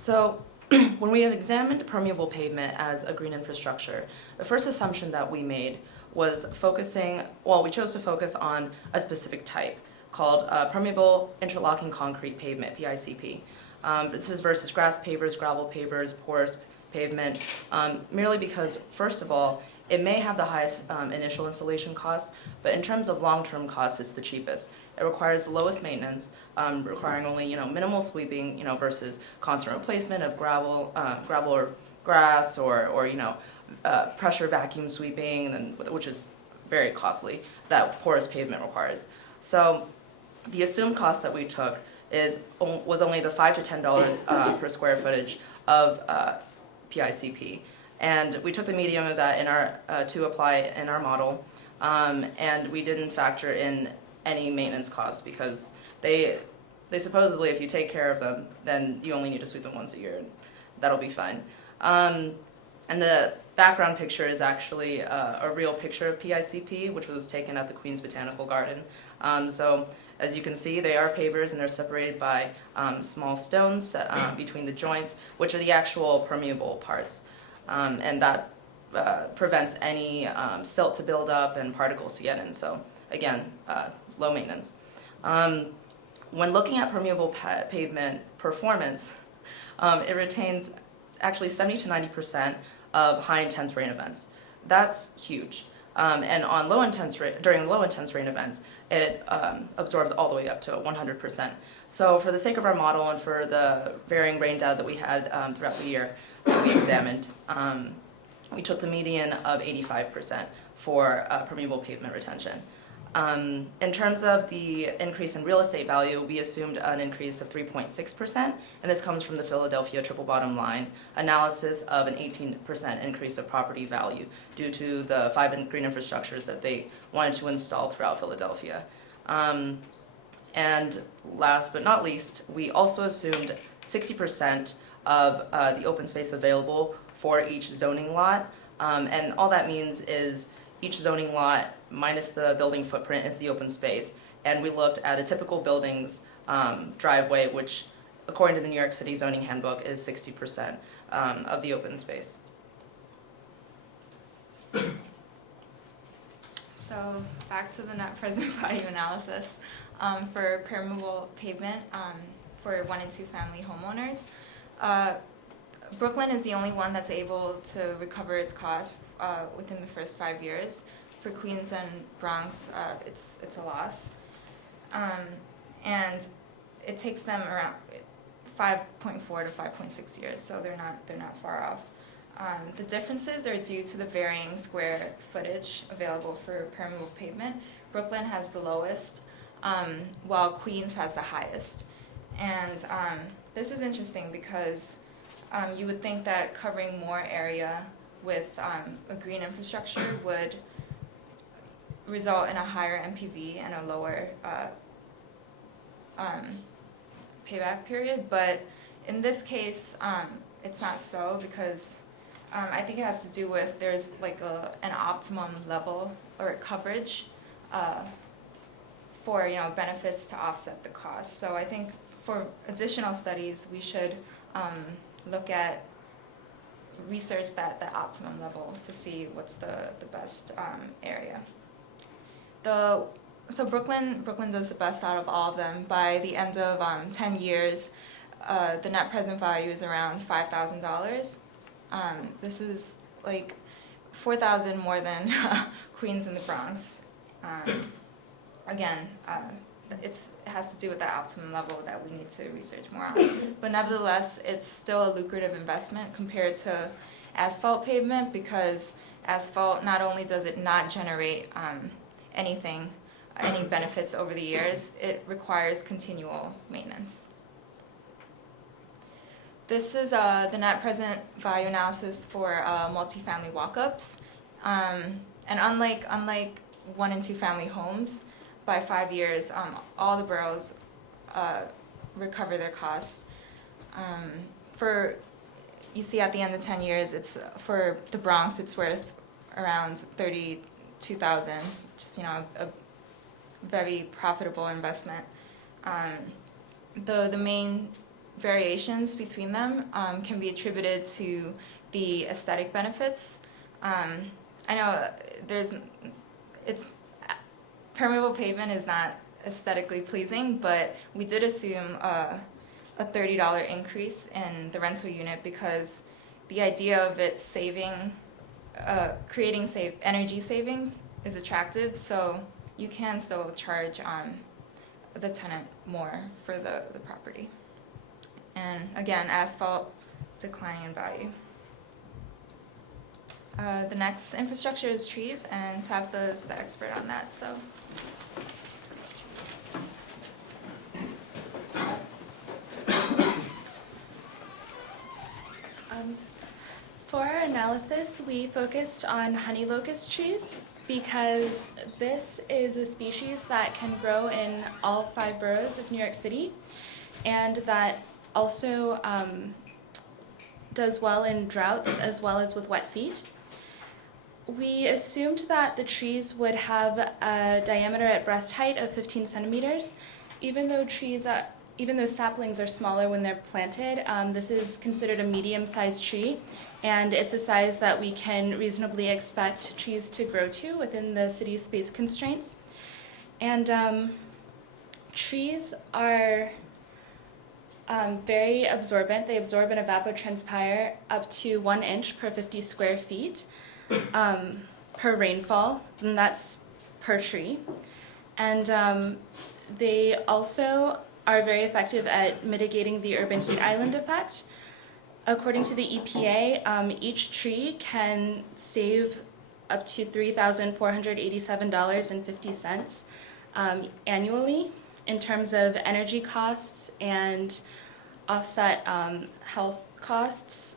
So when we have examined permeable pavement as a green infrastructure, the first assumption that we made was we chose to focus on a specific type called permeable interlocking concrete pavement, PICP. This is versus grass pavers, gravel pavers, porous pavement, merely because, first of all, it may have the highest initial installation costs, but in terms of long-term costs, it's the cheapest. It requires the lowest maintenance, requiring only minimal sweeping, versus constant replacement of gravel or grass, or pressure vacuum sweeping, which is very costly, that porous pavement requires. So the assumed cost that we took was only the $5 to $10 per square footage of PICP. And we took the median of that to apply in our model, and we didn't factor in any maintenance costs because they supposedly, if you take care of them, then you only need to sweep them once a year, and that'll be fine. And the background picture is actually a real picture of PICP, which was taken at the Queen's Botanical Garden. So as you can see, they are pavers, and they're separated by small stones between the joints, which are the actual permeable parts. And that prevents any silt to build up and particles to get in. So again, low maintenance. When looking at permeable pavement performance, it retains actually 70 to 90% of high intense rain events. That's huge. And on during low intense rain events, it absorbs all the way up to 100%. So for the sake of our model and for the varying rain data that we had throughout the year that we examined, we took the median of 85% for permeable pavement retention. In terms of the increase in real estate value, we assumed an increase of 3.6%, and this comes from the Philadelphia triple bottom line analysis of an 18% increase of property value due to the 5 green infrastructures that they wanted to install throughout Philadelphia. And last but not least, we also assumed 60% of the open space available for each zoning lot, and all that means is each zoning lot minus the building footprint is the open space. And we looked at a typical building's driveway, which according to the New York City zoning handbook is 60% of the open space. So back to the net present value analysis for permeable pavement for 1 and 2 family homeowners. Brooklyn is the only one that's able to recover its costs within the first 5 years. For Queens and Bronx, it's a loss, and it takes them around 5.4 to 5.6 years, so they're not far off. The differences are due to the varying square footage available for permeable pavement. Brooklyn has the lowest, while Queens has the highest, and this is interesting because you would think that covering more area with a green infrastructure would result in a higher MPV and a lower payback period, but in this case, it's not so because I think it has to do with there's like an optimum level or coverage for benefits to offset the cost. So I think for additional studies, we should look at research that optimum level to see what's the best area. So Brooklyn does the best out of all of them. By the end of 10 years, the net present value is around $5,000. This is like $4,000 more than Queens and the Bronx. Again, it has to do with the optimum level that we need to research more on. But nevertheless, it's still a lucrative investment compared to asphalt pavement because asphalt, not only does it not generate any benefits over the years, it requires continual maintenance. This is the net present value analysis for multifamily walk-ups. And unlike 1 and 2 family homes, by 5 years, all the boroughs recover their costs. You see at the end of 10 years, it's for the Bronx, it's worth around $32,000. Just a very profitable investment. The variations between them can be attributed to the aesthetic benefits. I know permeable pavement is not aesthetically pleasing, but we did assume a $30 increase in the rental unit because the idea of it creating energy savings is attractive, so you can still charge the tenant more for the property. And again, asphalt declining in value. The next infrastructure is trees, and Tabitha is the expert on that. So. For our analysis, we focused on honey locust trees because this is a species that can grow in all 5 boroughs of New York City, and that also does well in droughts as well as with wet feet. We assumed that the trees would have a diameter at breast height of 15 centimeters. Even though saplings are smaller when they're planted, this is considered a medium-sized tree, and it's a size that we can reasonably expect trees to grow to within the city's space constraints. And trees are very absorbent. They absorb and evapotranspire up to 1 inch per 50 square feet per rainfall, and that's per tree. And they also are very effective at mitigating the urban heat island effect. According to the EPA, each tree can save up to $3,487.50 annually in terms of energy costs and offset health costs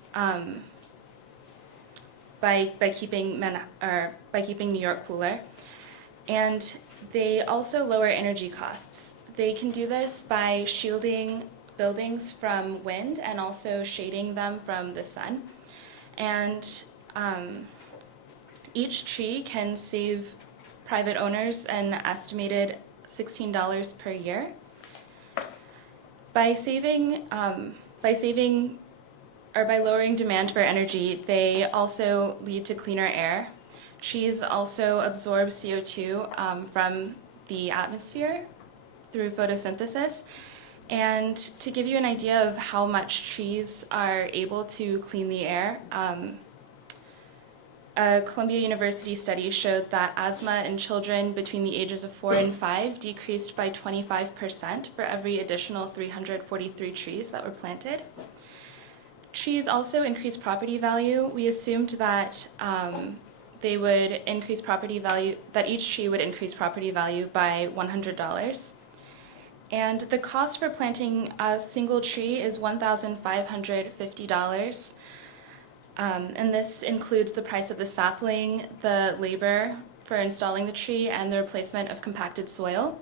by keeping New York cooler. And they also lower energy costs. They can do this by shielding buildings from wind and also shading them from the sun. And each tree can save private owners an estimated $16 per year. By lowering demand for energy, they also lead to cleaner air. Trees also absorb CO2 from the atmosphere through photosynthesis. And to give you an idea of how much trees are able to clean the air, a Columbia University study showed that asthma in children between the ages of 4 and 5 decreased by 25% for every additional 343 trees that were planted. Trees also increase property value. We assumed that they would increase property value, that each tree would increase property value by $100. And the cost for planting a single tree is $1,550. And this includes the price of the sapling, the labor for installing the tree, and the replacement of compacted soil.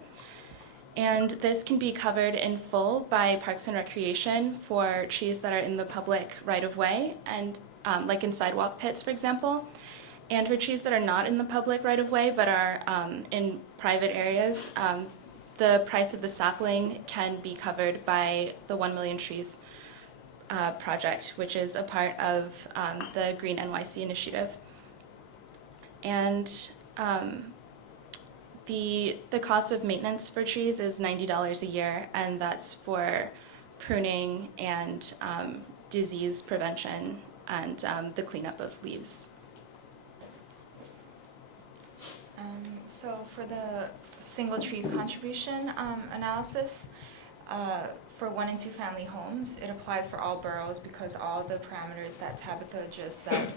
And this can be covered in full by Parks and Recreation for trees that are in the public right-of-way, and like in sidewalk pits, for example. And for trees that are not in the public right-of-way but are in private areas, the price of the sapling can be covered by the 1 Million Trees project, which is a part of the Green NYC initiative. And the cost of maintenance for trees is $90 a year, and that's for pruning and disease prevention and the cleanup of leaves. So for the single tree contribution analysis, for 1 and 2 family homes, it applies for all boroughs because all the parameters that Tabitha just said,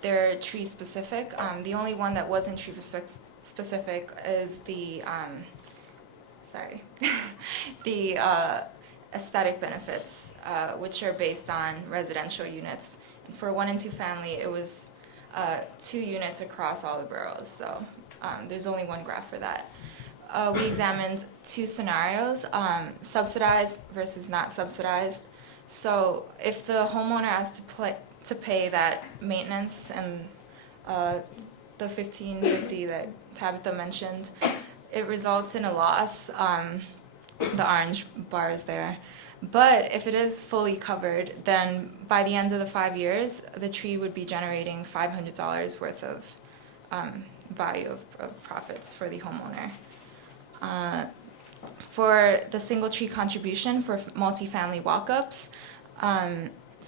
they're tree specific. The only one that wasn't tree specific is the the aesthetic benefits, which are based on residential units. And for 1 and 2 family, it was 2 units across all the boroughs. So there's only one graph for that. We examined 2 scenarios, subsidized versus not subsidized. So if the homeowner has to pay that maintenance and the $1,550 that Tabitha mentioned, it results in a loss, the orange bars there. But if it is fully covered, then by the end of the 5 years, the tree would be generating $500 worth of value of profits for the homeowner. For the single tree contribution for multifamily walk-ups,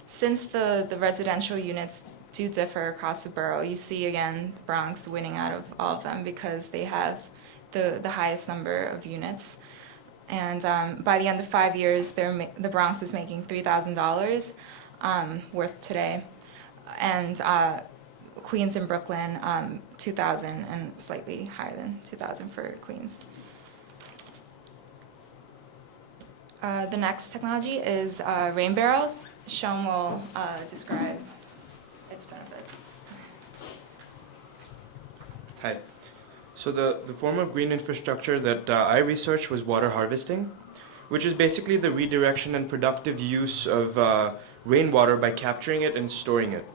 since the residential units do differ across the borough, you see again Bronx winning out of all of them because they have the highest number of units. And by the end of 5 years, the Bronx is making $3,000 worth today, and Queens and Brooklyn $2,000 and slightly higher than $2,000 for Queens. The next technology is rain barrels. Sean will describe its benefits. Hi. So the form of green infrastructure that I researched was water harvesting, which is basically the redirection and productive use of rainwater by capturing it and storing it.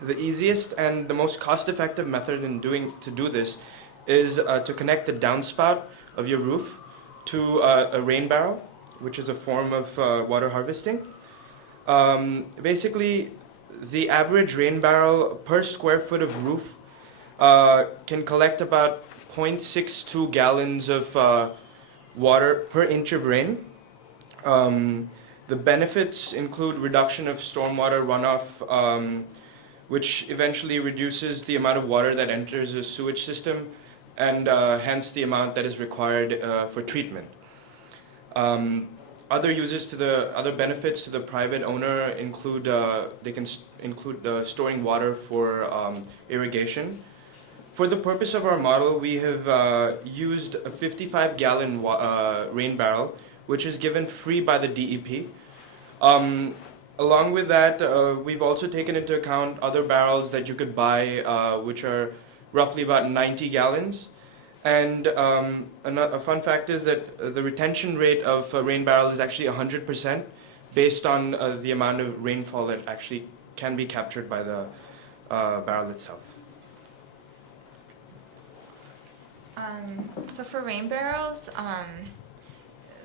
The easiest and the most cost-effective method to do this is to connect the downspout of your roof to a rain barrel, which is a form of water harvesting. Basically, the average rain barrel per square foot of roof can collect about 0.62 gallons of water per inch of rain. The benefits include reduction of stormwater runoff, which eventually reduces the amount of water that enters the sewage system and hence the amount that is required for treatment. Other benefits to the private owner include storing water for irrigation. For the purpose of our model, we have used a 55-gallon rain barrel, which is given free by the DEP. Along with that, we've also taken into account other barrels that you could buy, which are roughly about 90 gallons. And a fun fact is that the retention rate of a rain barrel is actually 100% based on the amount of rainfall that actually can be captured by the barrel itself. So for rain barrels,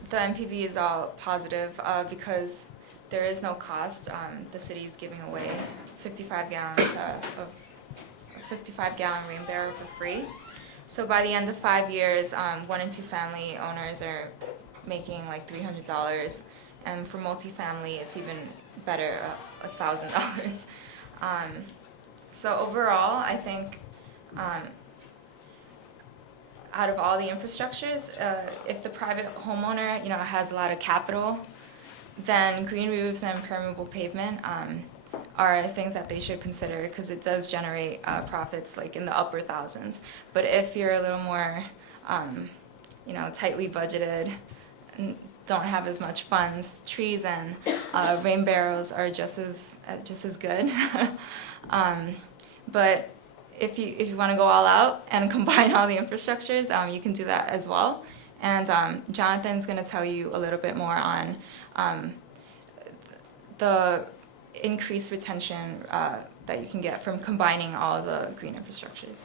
the NPV is all positive because there is no cost. The city is giving away 55 gallons of a 55-gallon rain barrel for free. So by the end of 5 years, 1 and 2 family owners are making like $300, and for multifamily, it's even better, $1,000. So overall, I think out of all the infrastructures, if the private homeowner, has a lot of capital, then green roofs and permeable pavement are things that they should consider because it does generate profits like in the upper thousands. But if you're a little more, tightly budgeted, and don't have as much funds, trees and rain barrels are just as good. But if you want to go all out and combine all the infrastructures, you can do that as well. And Jonathan's going to tell you a little bit more on the increased retention that you can get from combining all the green infrastructures.